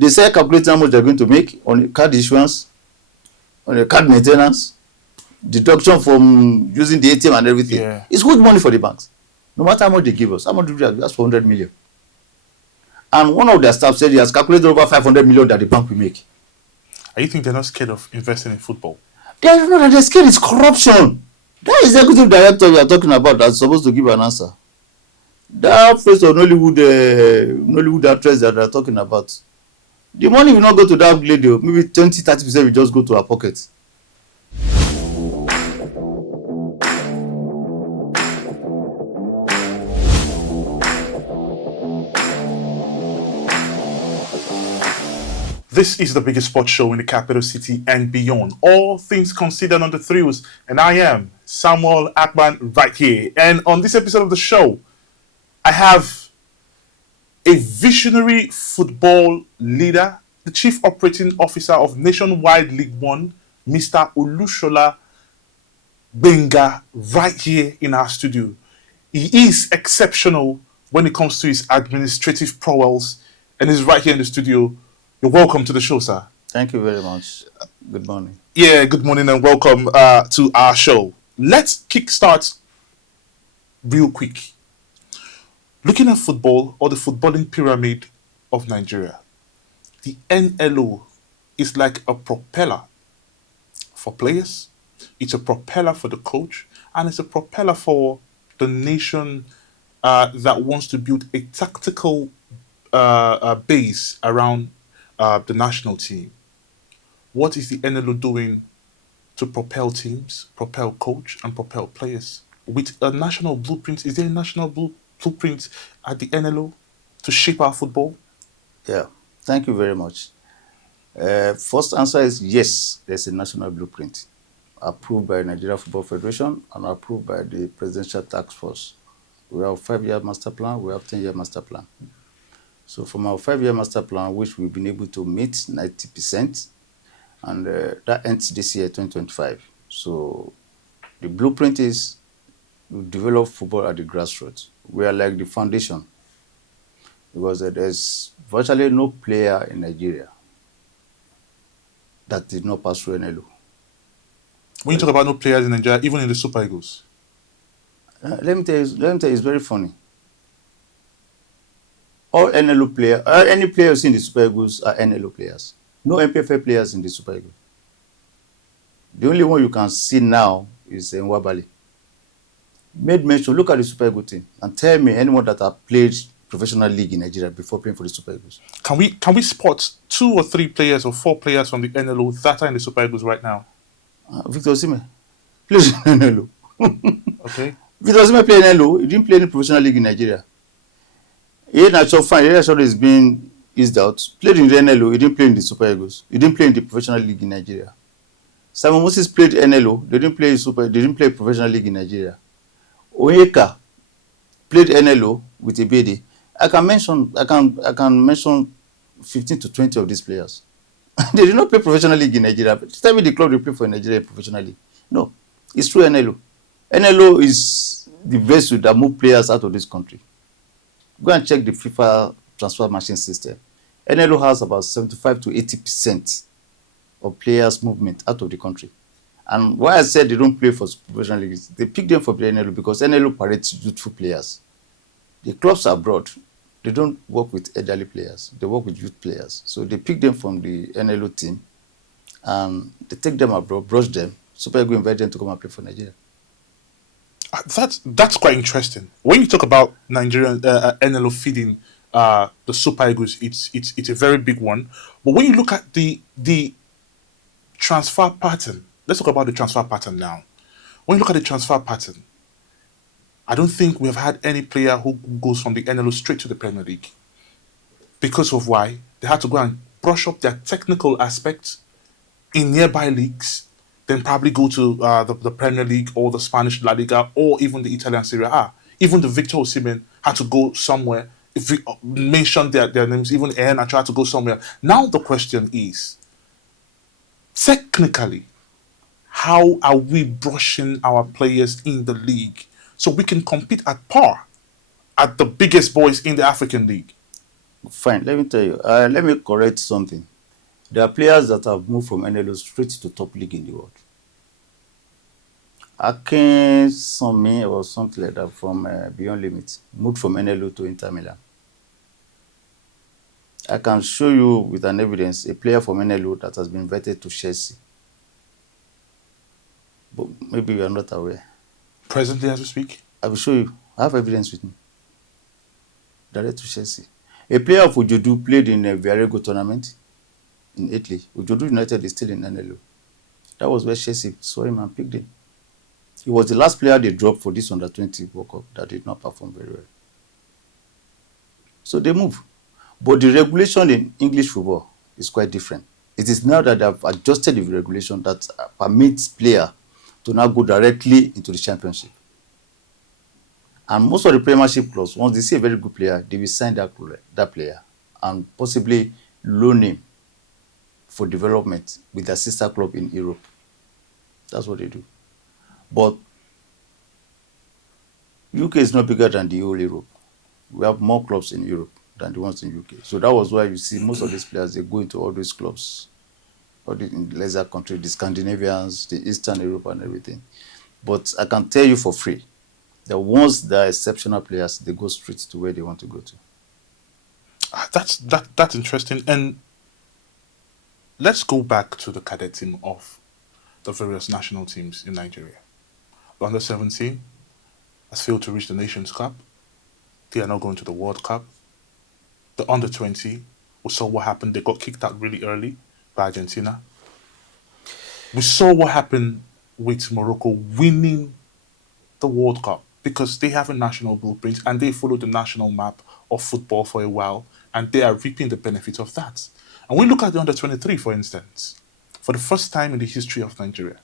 They say calculating how much they're going to make on the card issuance, on the card maintenance, deduction from using the ATM and everything. Yeah. It's good money for the banks. No matter how much they give us, how much do we have? That's 400 million. And one of their staff said he has calculated over 500 million that the bank will make. And you think they're not scared of investing in football? They are not that they're scared. It's corruption. That executive director you are talking about that's supposed to give an answer. That face of Nollywood actress that they are talking about. The money will not go to that lady. Maybe 20-30% will just go to her pocket. This is the biggest sports show in the capital city and beyond. All things considered on the thrills. And I am Samuel Akman right here. And on this episode of the show, I have a visionary football leader, the Chief Operating Officer of Nationwide League One, Mr. Olushola Benga, right here in our studio. He is exceptional when it comes to his administrative prowess and is right here in the studio. You're welcome to the show, sir. Thank you very much. Good morning. Yeah, good morning and welcome to our show. Let's kickstart real quick. Looking at football or the footballing pyramid of Nigeria, the NLO is like a propeller for players, it's a propeller for the coach, and it's a propeller for the nation that wants to build a tactical base around the national team. What is the NLO doing to propel teams, propel coach, and propel players? With a national blueprint, is there a national blueprint at the NLO to shape our football? Yeah, thank you very much. First answer is yes, there's a national blueprint approved by Nigeria Football Federation and approved by the Presidential Task Force. We have a 5-year master plan, we have a 10-year master plan. So from our 5-year master plan, which we've been able to meet 90%, and that ends this year, 2025. So the blueprint is we develop football at the grassroots. We are like the foundation because there's virtually no player in Nigeria that did not pass through NLO. When you talk about no players in Nigeria, even in the Super Eagles. Let me tell you, it's very funny. All NLO players, any players in the Super Eagles are NLO players. No MPFA players in the Super Eagles. The only one you can see now is Nwabali. Made mention, look at the Super Eagles team and tell me anyone that have played professional league in Nigeria before playing for the Super Eagles. Can we spot 2 or 3 players or 4 players from the NLO that are in the Super Eagles right now? Victor Osimhen plays in NLO. Okay. Victor Osimhen played in NLO. He didn't play any professional league in Nigeria. He had natural fine. He actually is being eased out. Played in the NLO. He didn't play in the Super Eagles. He didn't play in the professional league in Nigeria. Simon Moses played NLO. They didn't play professional league in Nigeria. Onyeka played NLO with Ebede. I can mention 15 to 20 of these players. They did not play professional league in Nigeria. Tell me the club they play for in Nigeria professionally. No, it's through NLO. NLO is the vessel that move players out of this country. Go and check the FIFA transfer machine system. NLO has about 75 to 80% of players' movement out of the country. And why I said they don't play for professional leagues, they pick them for NLO because NLO parades youthful players. The clubs abroad, they don't work with elderly players. They work with youth players. So they pick them from the NLO team and they take them abroad, brush them. Super Eagles invite them to come and play for Nigeria. That's quite interesting. When you talk about Nigerian NLO feeding the Super Eagles, it's a very big one. But when you look at the transfer pattern, let's talk about the transfer pattern now. When you look at the transfer pattern, I don't think we have had any player who goes from the NLO straight to the Premier League. Because of why? They had to go and brush up their technical aspects in nearby leagues, then probably go to the Premier League or the Spanish La Liga or even the Italian Serie A. Even the Victor Osimhen had to go somewhere. If we mention their names, even Iheanacho had to go somewhere. Now the question is, technically, how are we brushing our players in the league so we can compete at par at the biggest boys in the African League? Fine, let me tell you. Let me correct something. There are players that have moved from NLO straight to top league in the world. Akin Sanmi or something like that from Beyond Limits moved from NLO to Inter Milan. I can show you with an evidence a player from NLO that has been invited to Chelsea. But maybe you are not aware. Presently, as we speak. I will show you. I have evidence with me. Direct to Chelsea. A player of Ojodu played in a very good tournament in Italy. Ojodu United is still in NLO. That was where Chelsea saw him and picked him. He was the last player they dropped for this under-20 World Cup that did not perform very well. So they move. But the regulation in English football is quite different. It is now that they have adjusted the regulation that permits player to now go directly into the championship. And most of the Premiership clubs, once they see a very good player, they will sign that player and possibly loan him for development with their sister club in Europe. That's what they do. But UK is not bigger than the whole Europe. We have more clubs in Europe than the ones in UK. So that was why you see most of these players, they go into all these clubs, all the in lesser countries, the Scandinavians, the Eastern Europe and everything. But I can tell you for free that once they are exceptional players, they go straight to where they want to go to. That's interesting. And let's go back to the cadet team of the various national teams in Nigeria. The under 17 has failed to reach the Nations Cup. They are not going to the World Cup. The under 20, we saw what happened. They got kicked out really early by Argentina. We saw what happened with Morocco winning the World Cup because they have a national blueprint and they follow the national map of football for a while and they are reaping the benefits of that. And we look at the under 23, for instance, for the first time in the history of Nigeria,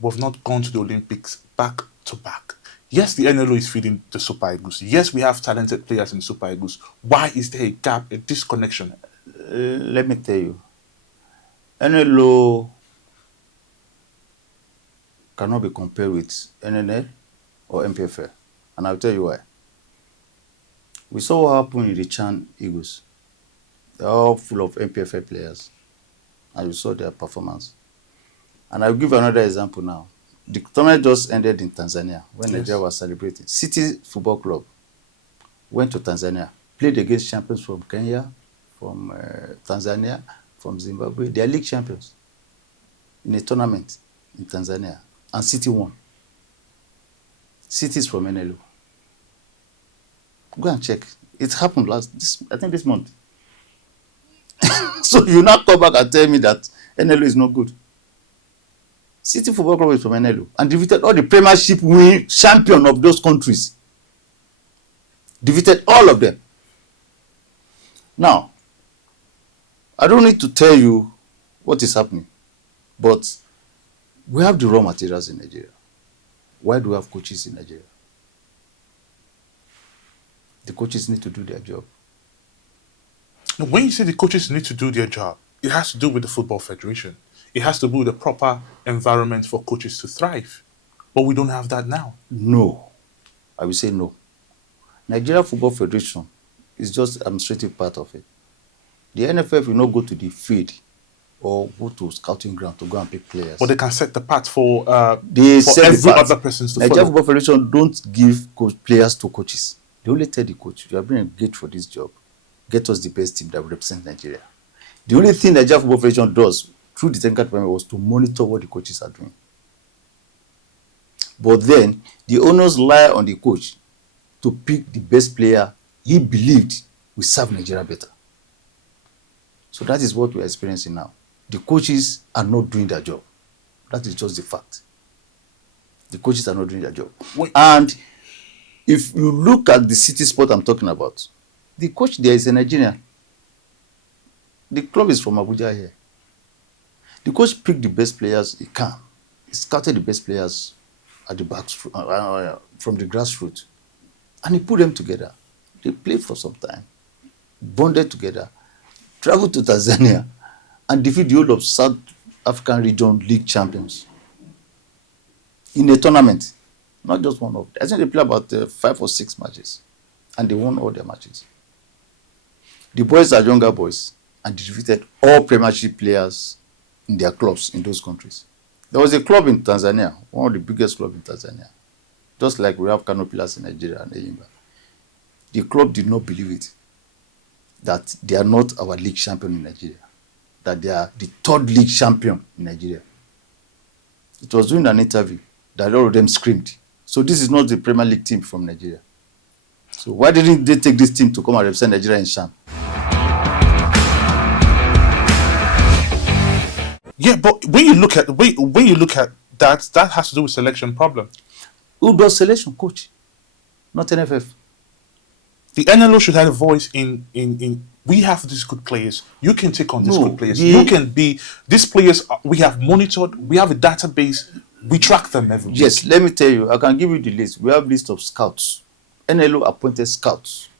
we've not gone to the Olympics back to back. Yes, the NLO is feeding the Super Eagles. Yes, we have talented players in Super Eagles. Why is there a gap, a disconnection? Let me tell you, NLO cannot be compared with NNL or MPFL. And I'll tell you why. We saw what happened in the Chan Eagles. They're all full of MPFL players. And you saw their performance. And I'll give another example now. The tournament just ended in Tanzania when Nigeria was celebrating. City Football Club went to Tanzania, played against champions from Kenya, from Tanzania, from Zimbabwe. They are league champions in a tournament in Tanzania. And City won. City is from NLO. Go and check. It happened I think this month. So you now come back and tell me that NLO is not good. City Football Club is from NLO and defeated all the Premiership winning champion of those countries. Defeated all of them. Now, I don't need to tell you what is happening, but we have the raw materials in Nigeria. Why do we have coaches in Nigeria? The coaches need to do their job. Now, when you say the coaches need to do their job, it has to do with the Football Federation. It has to do with the proper environment for coaches to thrive. But we don't have that now. No. I will say no. Nigeria Football Federation is just an administrative part of it. The NFF will not go to the field or go to scouting ground to go and pick players. But they can set the path for every other persons to Nigeria follow. Football Federation don't give players to coaches. They only tell the coach, you have been engaged for this job. Get us the best team that will represent Nigeria. The only thing Nigeria Football Federation does through the technical department was to monitor what the coaches are doing. But then the onus lie on the coach to pick the best player he believed will serve Nigeria better. So that is what we are experiencing now. The coaches are not doing their job. That is just the fact. The coaches are not doing their job. And if you look at the City Sport I'm talking about, the coach there is a Nigerian. The club is from Abuja here. The coach picked the best players he can. He scouted the best players at the back from the grassroots. And he put them together. They played for some time, bonded together, traveled to Tanzania, and defeat the whole of South African Region League champions in a tournament. Not just one of them. I think they played about 5 or 6 matches, and they won all their matches. The boys are younger boys, and they defeated all Premiership players in their clubs in those countries. There was a club in Tanzania, one of the biggest clubs in Tanzania, just like we have Kano Pillars in Nigeria and Eyimba. The club did not believe it, that they are not our league champion in Nigeria, that they are the third league champion in Nigeria. It was during an interview that all of them screamed. So this is not the Premier League team from Nigeria. So why didn't they take this team to come and represent Nigeria in Sham? Yeah, but when you look at that has to do with selection problem. Who does selection? Coach, not NFF. The NLO should have a voice in we have these good players. You can take on these good players. You can be these players. We have monitored. We have a database. We track them every week. Yes, let me tell you. I can give you the list. We have list of scouts. NLO appointed scouts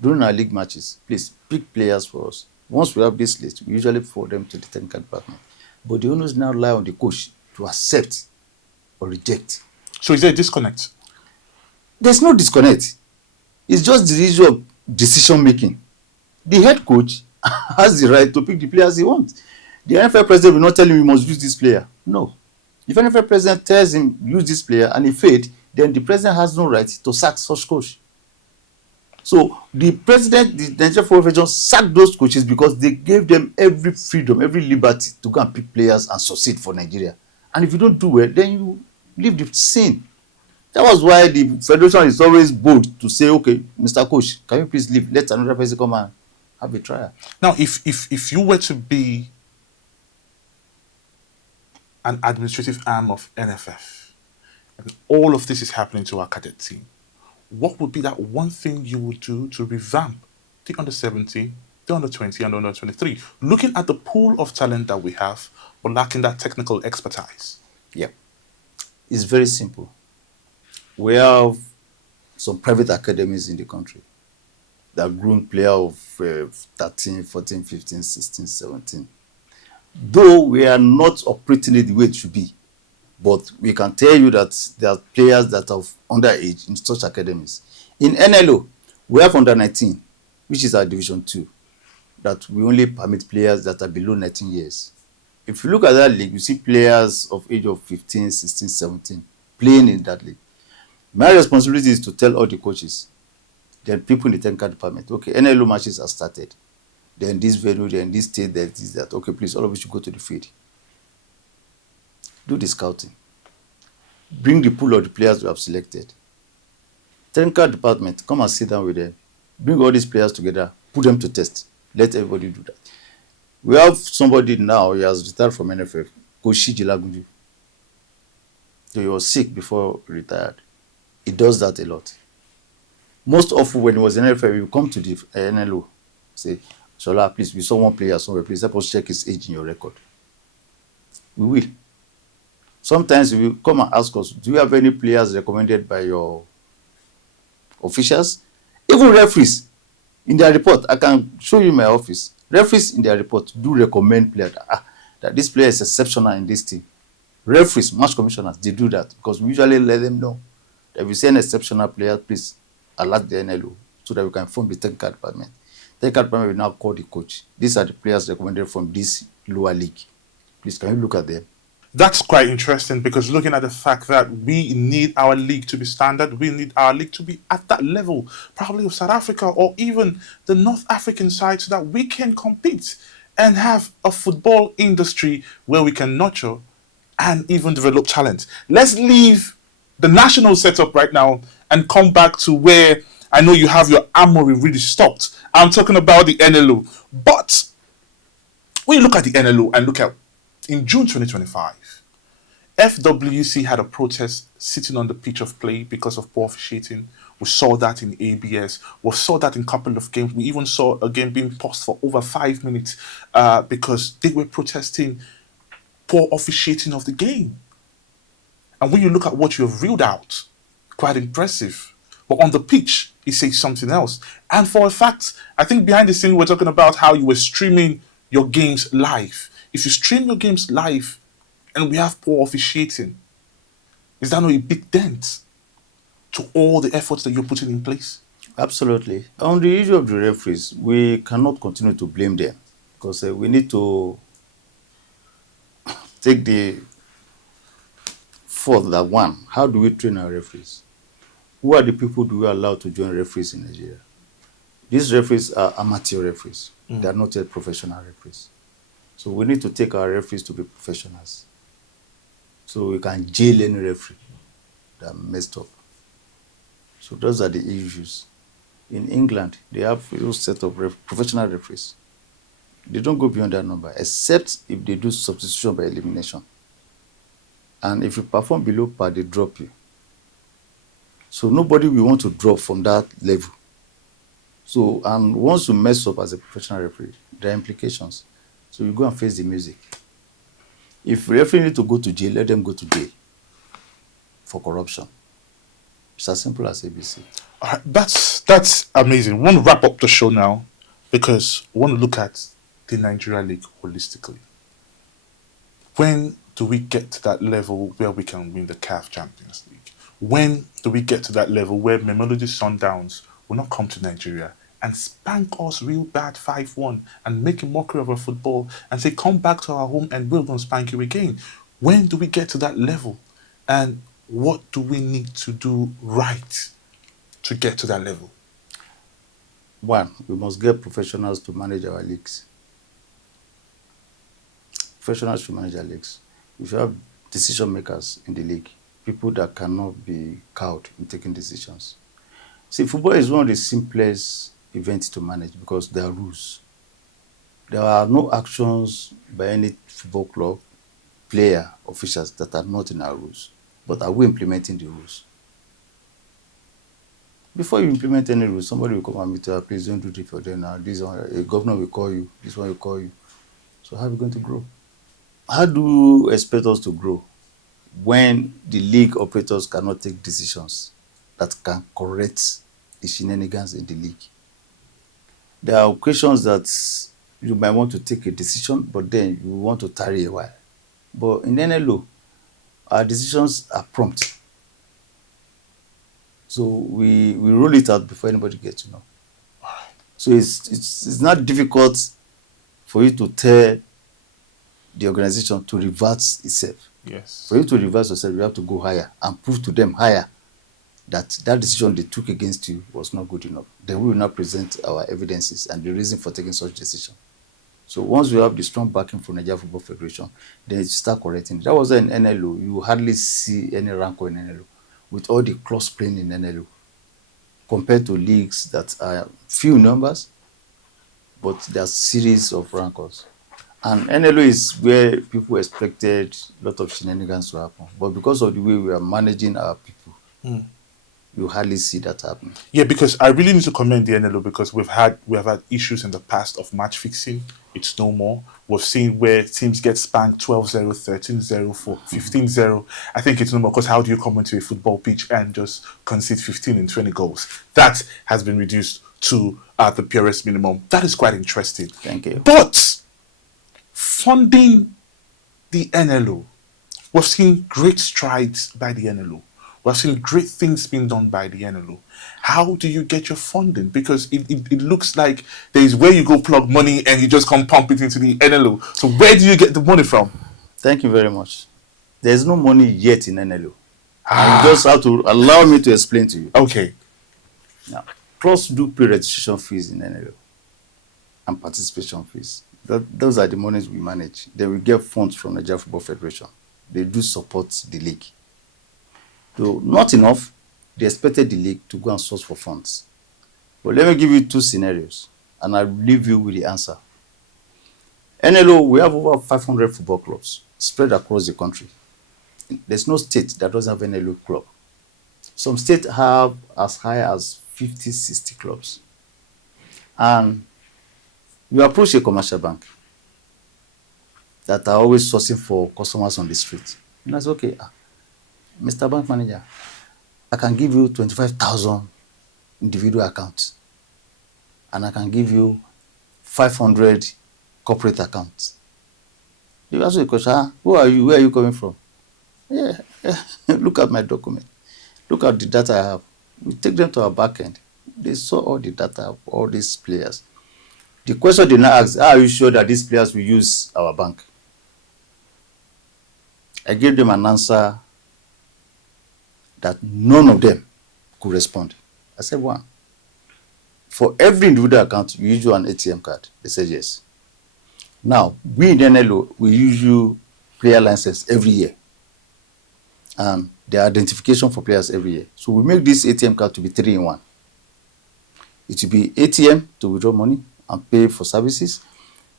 during our league matches. Please pick players for us. Once we have this list, we usually forward them to the technical department. But the owners now rely on the coach to accept or reject. So is there a disconnect? There's no disconnect. It's just the issue of decision making. The head coach has the right to pick the players he wants. The NFL president will not tell him he must use this player. No. If an NFL president tells him use this player and he failed, then the president has no right to sack such coach. So the president, the Nigerian Football Federation sacked those coaches because they gave them every freedom, every liberty to go and pick players and succeed for Nigeria. And if you don't do well, then you leave the scene. That was why the federation is always bold to say, okay, Mr. Coach, can you please leave? Let another person come and have a trial. Now, if you were to be an administrative arm of NFF, and all of this is happening to our cadet team, what would be that one thing you would do to revamp the under 17, the under 20, and the under 23, looking at the pool of talent that we have, but lacking that technical expertise? Yeah. It's very simple. We have some private academies in the country that groom players of 13, 14, 15, 16, 17. Though we are not operating it the way it should be, but we can tell you that there are players that are underage in such academies. In NLO, we have under 19, which is our Division 2, that we only permit players that are below 19 years. If you look at that league, you see players of age of 15, 16, 17 playing in that league. My responsibility is to tell all the coaches, then people in the technical department, okay, NLO matches are started. Then this venue, then this state, then this, that. Okay, please, all of you should go to the field. Do the scouting. Bring the pool of the players we have selected. Technical department, come and sit down with them. Bring all these players together, put them to test. Let everybody do that. We have somebody now, he has retired from NFF, Koshi Jilagunju. So he was sick before he retired. He does that a lot. Most often when he was in NFF, he would come to the NLO, say, Shola, please, we saw one player somewhere, please help us check his age in your record. We will. Sometimes we will come and ask us, do you have any players recommended by your officials? Even referees, in their report, I can show you my office. Referees in their report do recommend players that this player is exceptional in this team. Referees, match commissioners, they do that because we usually let them know that if you see an exceptional player, please alert the NLO so that we can inform the technical department. The technical department will now call the coach. These are the players recommended from this lower league. Please, can you look at them? That's quite interesting because looking at the fact that we need our league to be standard, we need our league to be at that level, probably of South Africa or even the North African side, so that we can compete and have a football industry where we can nurture and even develop talent. Let's leave the national setup right now and come back to where I know you have your armory really stocked. I'm talking about the NLO. But when you look at the NLO and look at in June 2025, FWC had a protest sitting on the pitch of play because of poor officiating. We saw that in ABS. We saw that in a couple of games. We even saw a game being paused for over 5 minutes because they were protesting poor officiating of the game. And when you look at what you have reeled out, quite impressive. But on the pitch, it says something else. And for a fact, I think behind the scene, we're talking about how you were streaming your games live. If you stream your games live and we have poor officiating, is that not a big dent to all the efforts that you're putting in place? Absolutely. On the issue of the referees, we cannot continue to blame them because we need to take the fault that one, how do we train our referees? Who are the people do we allow to join referees in Nigeria? These referees are amateur referees. They are not yet professional referees. So we need to take our referees to be professionals. So we can jail any referee that messed up. So those are the issues. In England, they have a set of professional referees. They don't go beyond that number, except if they do substitution by elimination. And if you perform below par, they drop you. So nobody will want to drop from that level. So, and once you mess up as a professional referee, there are implications. So you go and face the music. If referee need to go to jail, let them go to jail for corruption. It's as simple as ABC. All right, that's amazing. We want to wrap up the show now because we want to look at the Nigeria League holistically. When do we get to that level where we can win the CAF Champions League? When do we get to that level where Mamelodi Sundowns will not come to Nigeria and spank us real bad 5-1 and make a mockery of our football and say, come back to our home and we're going to spank you again? When do we get to that level? And what do we need to do right to get to that level? One, we must get professionals to manage our leagues. Professionals should manage our leagues. We should have decision makers in the league, people that cannot be cowed in taking decisions. See, football is one of the simplest events to manage because there are rules. There are no actions by any football club, player, officials that are not in our rules. But are we implementing the rules? Before you implement any rules, somebody will come and meet you, please don't do this for them now. This one, a governor will call you, this one will call you. So how are we going to grow? How do you expect us to grow when the league operators cannot take decisions that can correct the shenanigans in the league? There are occasions that you might want to take a decision, but then you want to tarry a while. But in NLO, our decisions are prompt. So we roll it out before anybody gets to know. So it's not difficult for you to tell the organization to reverse itself. Yes. For you to reverse yourself, you have to go higher and prove to them higher that that decision they took against you was not good enough. Then we will now present our evidences and the reason for taking such decision. So once we have the strong backing from Nigeria Football Federation, then you start correcting. That was in NLO. You hardly see any rancor in NLO with all the close playing in NLO compared to leagues that are few numbers, but there are series of rancors. And NLO is where people expected a lot of shenanigans to happen. But because of the way we are managing our people, you hardly see that happening. Yeah, because I really need to commend the NLO because we have had issues in the past of match fixing. It's no more. We've seen where teams get spanked 12-0, 13-0, 15-0. I think it's no more because how do you come into a football pitch and just concede 15 and 20 goals? That has been reduced to the purest minimum. That is quite interesting. Thank you. But funding the NLO, we've seen great strides by the NLO. We've seen great things being done by the NLO. How do you get your funding? Because it looks like there's where you go plug money and you just come pump it into the NLO. So where do you get the money from? Thank you very much. There's no money yet in NLO. And you just have to allow me to explain to you. Okay. Now, clubs do pay registration fees in NLO and participation fees. Those are the monies we manage. Then we get funds from Nigeria Football Federation. They do support the league. Though not enough, they expected the league to go and source for funds. But let me give you two scenarios, and I'll leave you with the answer. NLO, we have over 500 football clubs spread across the country. There's no state that doesn't have NLO club. Some states have as high as 50, 60 clubs. And you approach a commercial bank that are always sourcing for customers on the street. And that's okay. Mr. Bank Manager, I can give you 25,000 individual accounts. And I can give you 500 corporate accounts. You ask a question, who are you? Where are you coming from? Yeah. Look at my document. Look at the data I have. We take them to our back end. They saw all the data of all these players. The question they now ask, are you sure that these players will use our bank? I gave them an answer that none of them could respond. I said, one, for every individual account, you use an ATM card. They said yes. Now, we in NLO, we use you player license every year. And the identification for players every year. So we make this ATM card to be 3-in-1. It will be ATM to withdraw money and pay for services.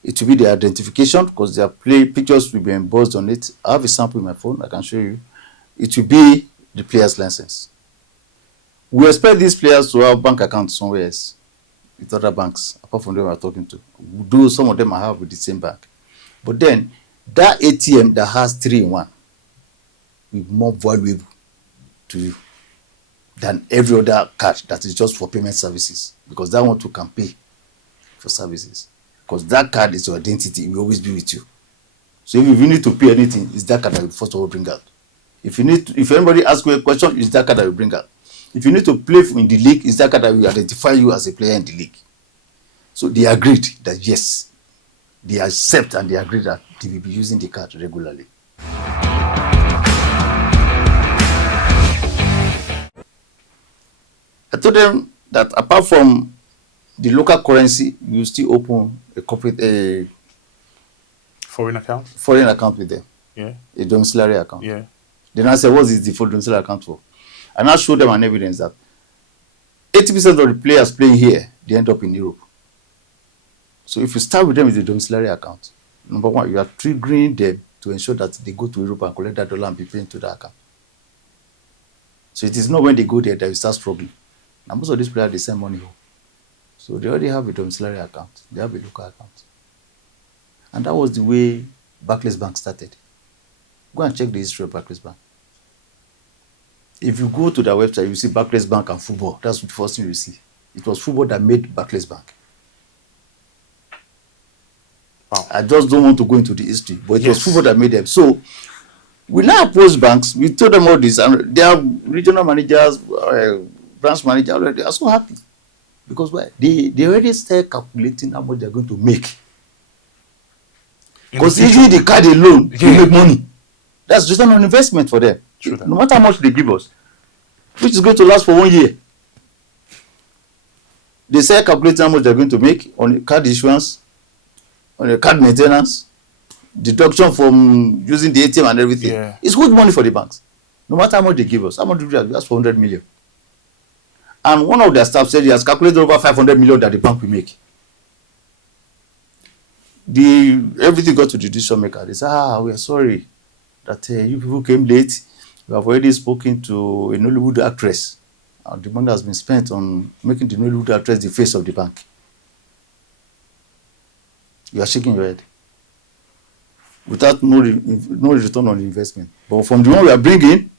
It will be the identification because their pictures will be embossed on it. I have a sample in my phone, I can show you. It will be the player's license. We expect these players to have bank accounts somewhere else with other banks, apart from them we are talking to. Though some of them I have with the same bank. But then that ATM that has 3-in-1 will be more valuable to you than every other card that is just for payment services, because that one too can pay for services. Because that card is your identity, it will always be with you. So if you need to pay anything, it's that card that you first of all bring out. If anybody asks you a question, it's that card that you bring out. If you need to play in the league, it's that card that will identify you as a player in the league. So they agreed that yes, they accept and they agree that they will be using the card regularly. I told them that apart from the local currency, you still open a Foreign account? foreign account with them, Yeah. a domiciliary account. Yeah. Then I said, what is the full domiciliary account for? And I showed them an evidence that 80% of the players playing here, they end up in Europe. So if you start with them with a domiciliary account, number one, you are triggering them to ensure that they go to Europe and collect that dollar and be paying to that account. So it is not when they go there that you start struggling. Now most of these players, they send money home. So they already have a domiciliary account. They have a local account. And that was the way Barclays Bank started. Go and check the history of Barclays Bank. If you go to their website, you see Barclays Bank and football. That's the first thing you see. It was football that made Barclays Bank. Wow. I just don't want to go into the history, but it was Yes. football that made them. So we now approach banks. We told them all this, and their regional managers, branch managers, they are so happy. Because why? They already start calculating how much they're going to make. Because usually the card alone, you make money. That's return on investment for them. True that. No matter how much they give us, which is going to last for 1 year. They start calculating how much they're going to make on the card issuance, on the card maintenance, deduction from using the ATM and everything. Yeah. It's good money for the banks. No matter how much they give us. How much do they ask for 100 million? And one of their staff said he has calculated over 500 million that the bank will make. Everything got to the decision maker. They said, we are sorry that you people came late. We have already spoken to a Nollywood actress. The money has been spent on making the Nollywood actress the face of the bank. You are shaking your head. Without no return on the investment. But from the one we are bringing,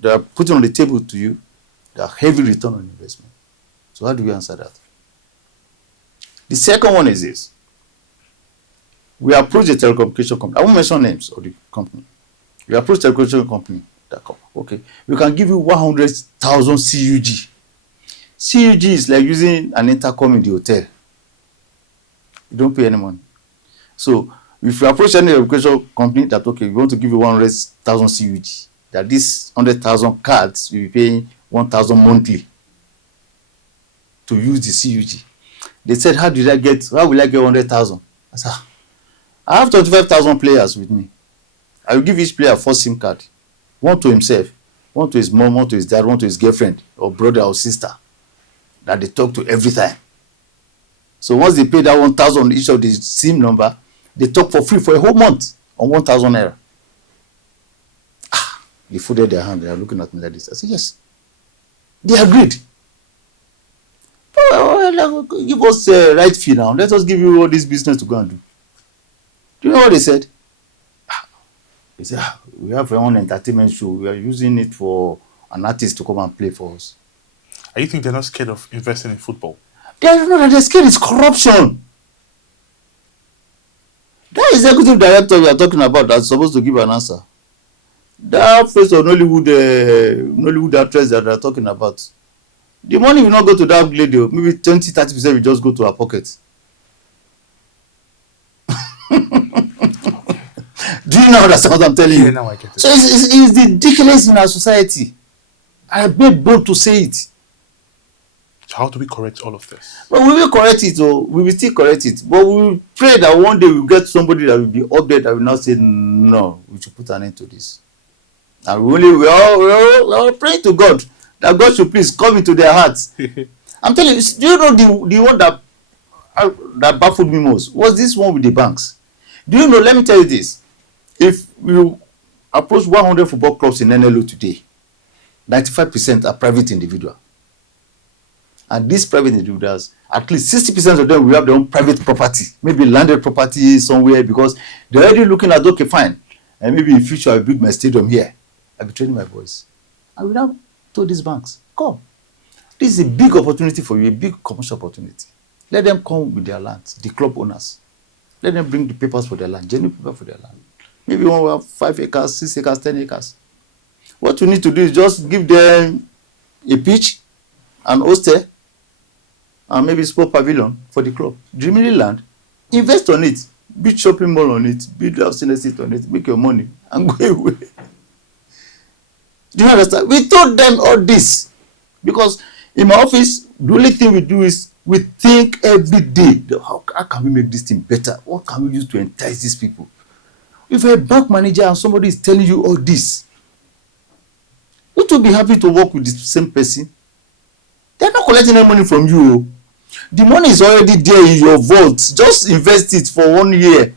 they are putting on the table to you, they are heavy return on investment. So how do we answer that? The second one is this. We approach the telecommunication company. I won't mention names of the company. We approach the telecommunication company. Okay, we can give you 100,000 CUG. CUG is like using an intercom in the hotel. You don't pay any money. So if you approach any telecommunication company that, okay, we want to give you 100,000 CUG, that this 100,000 cards you'll be paying 1,000 monthly to use the CUG. They said, how will I get 100,000? I said, I have 25,000 players with me. I will give each player 4 SIM card. One to himself, one to his mom, one to his dad, one to his girlfriend or brother or sister that they talk to every time. So once they pay that 1,000 on each of the SIM number, they talk for free for a whole month on 1,000 naira. They folded their hand. They are looking at me like this. I said, yes. They agreed. Give us right fee now. Let us give you all this business to go and do. Do you know what they said? They said, we have our own entertainment show. We are using it for an artist to come and play for us. And you think they're not scared of investing in football? They are not. They're scared. It's corruption. That executive director we are talking about that's supposed to give an answer. That face of Nollywood actress that they are talking about. The money will not go to that lady. Maybe 20-30% will just go to her pocket. Do you now understand what I'm telling you? Yeah, now I get it. So it's ridiculous in our society. I beg bold to say it. So how do we correct all of this? But we will correct it, or we will still correct it. But we will pray that one day we'll get somebody that will be up there that will now say, no, we should put an end to this. And we're all praying to God that God should please come into their hearts. I'm telling you, do you know the one that baffled me most was this one with the banks. Do you know, let me tell you this. If you approach 100 football clubs in NLO today, 95% are private individual. And these private individuals, at least 60% of them will have their own private property, maybe landed property somewhere, because they're already looking at, okay, fine, and maybe in future I'll build my stadium here. I'll be training my boys. And we now told these banks, come. This is a big opportunity for you, a big commercial opportunity. Let them come with their land, the club owners. Let them bring the papers for their land, genuine paper for their land. Maybe one will have 5 acres, 6 acres, 10 acres. What you need to do is just give them a pitch, an hostel, and maybe a sport pavilion for the club. Dreamily land, invest on it, build shopping mall on it, build house estate on it, make your money, and go away. Do you understand? We told them all this because in my office, the only thing we do is we think every day, how can we make this thing better? What can we use to entice these people? If you're a bank manager and somebody is telling you all this, would you be happy to work with the same person? They're not collecting any money from you. The money is already there in your vault. Just invest it for 1 year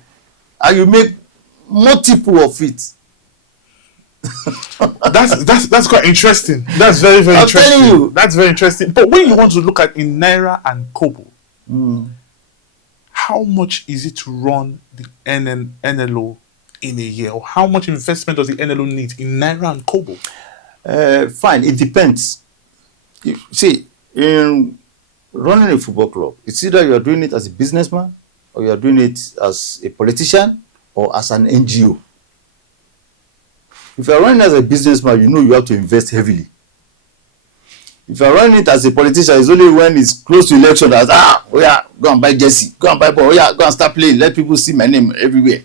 and you make multiple of it. That's quite interesting. That's very interesting. I'm telling you. That's very interesting. But when you want to look at in Naira and Kobo, how much is it to run the NLO in a year? Or how much investment does the NLO need in Naira and Kobo? Fine, it depends. See, in running a football club, it's either you are doing it as a businessman, or you are doing it as a politician, or as an NGO. If you are running as a businessman, you know you have to invest heavily. If you are running it as a politician, it's only when it's close to election that, oh yeah, go and buy jersey, go and buy ball, oh yeah, go and start playing, let people see my name everywhere.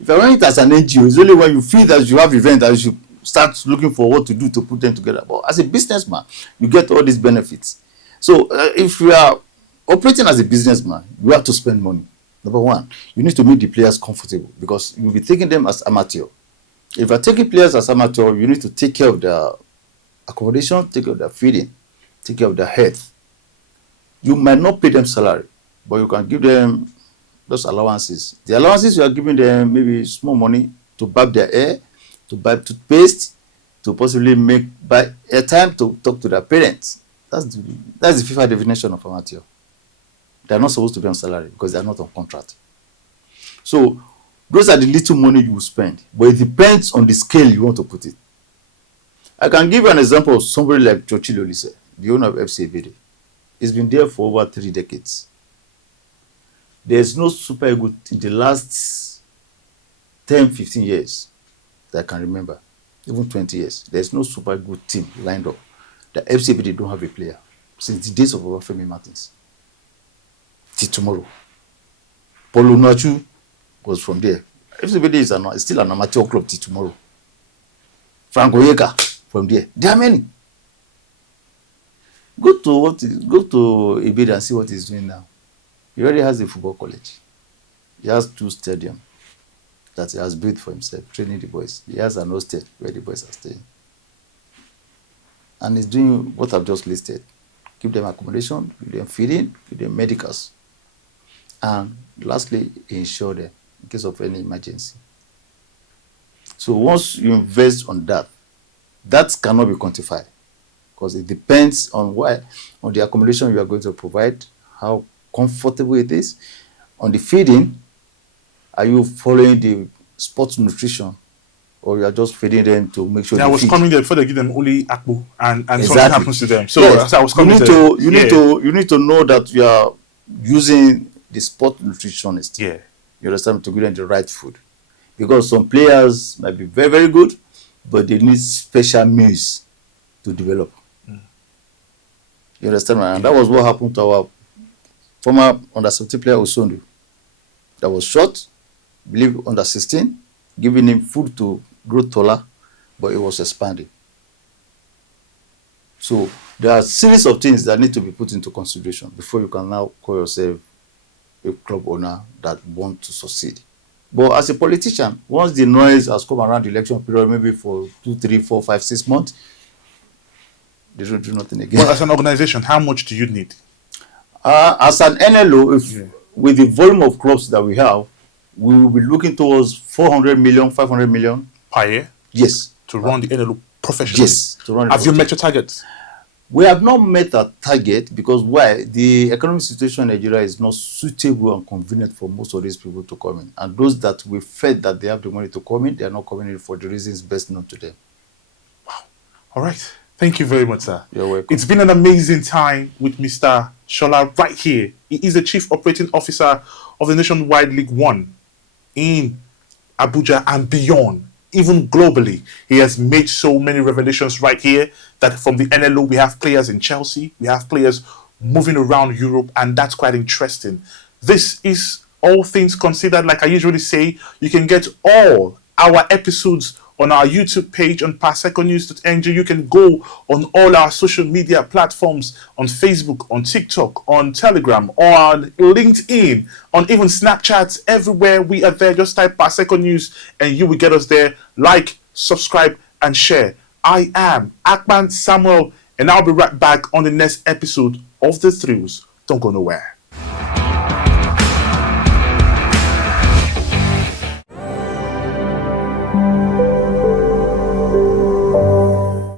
If you are running it as an NGO, it's only when you feel that you have event that you should start looking for what to do to put them together. But as a businessman, you get all these benefits. So if you are operating as a businessman, you have to spend money. Number one, you need to make the players comfortable because you'll be taking them as amateur. If you are taking players as amateur, you need to take care of their accommodation, take care of their feeding, take care of their health. You might not pay them salary, but you can give them those allowances. The allowances you are giving them, maybe small money to barb their hair, to buy toothpaste, to possibly buy airtime to talk to their parents. That's the FIFA definition of amateur. They are not supposed to be on salary because they are not on contract. So those are the little money you will spend, but it depends on the scale you want to put it. I can give you an example of somebody like Chochile Olise, the owner of FC Ebede. He's been there for over 3 decades. There's no Super Eagles in the last 10, 15 years that I can remember, even 20 years. There's no Super Eagles team lined up that FC Ebede don't have a player since the days of Obafemi Martins till tomorrow. Paulo Nachu was from there. FC Ebede is still an amateur club till tomorrow. Frank Oyeka from there. There are many. Go to Ebede and see what he's doing now. He already has a football college. He has 2 stadiums that he has built for himself, training the boys. He has an hostel where the boys are staying. And he's doing what I've just listed. Give them accommodation, give them feeding, give them medicals. And lastly, insure them in case of any emergency. So once you invest on that, that cannot be quantified because it depends on the accommodation you are going to provide, how comfortable it is. On the feeding, are you following the sports nutrition, or you are just feeding them to make sure? I was coming there before they give them only akpu and exactly. Something happens to them. So yes. I was coming you need to know that you are using the sport nutritionist. Yeah, you understand, to give them the right food, because some players might be very, very good, but they need special meals to develop. You understand, man? And Yeah. that was what happened to our former under 17 player Osondu. That was shot, believe under 16, giving him food to grow taller, but it was expanding. So there are a series of things that need to be put into consideration before you can now call yourself a club owner that want to succeed. But as a politician, once the noise has come around the election period, maybe for 2, 3, 4, 5, 6 months, they don't do nothing again. Well, as an organization, how much do you need? As an NLO, if with the volume of clubs that we have, we will be looking towards 400 million, 500 million. Per year? Yes. To run the NLO professionally? Yes. To run it. Have you met your targets? We have not met a target because why? The economic situation in Nigeria is not suitable and convenient for most of these people to come in. And those that we fed that they have the money to come in, they are not coming in for the reasons best known to them. Wow. All right. Thank you very much, sir. You're welcome. It's been an amazing time with Mr. Shola right here. He is the Chief Operating Officer of the Nationwide League One in Abuja and beyond. Even globally, he has made so many revelations right here that from the NLO, we have players in Chelsea, we have players moving around Europe, and that's quite interesting. This is All Things Considered. Like I usually say, you can get all our episodes on our YouTube page on parseconnews.ng. You can go on all our social media platforms on Facebook, on TikTok, on Telegram, on LinkedIn, on even Snapchat. Everywhere we are there. Just type Parsecon News and you will get us there. Like, subscribe, and share. I am Akman Samuel, and I'll be right back on the next episode of The Thrills. Don't go nowhere.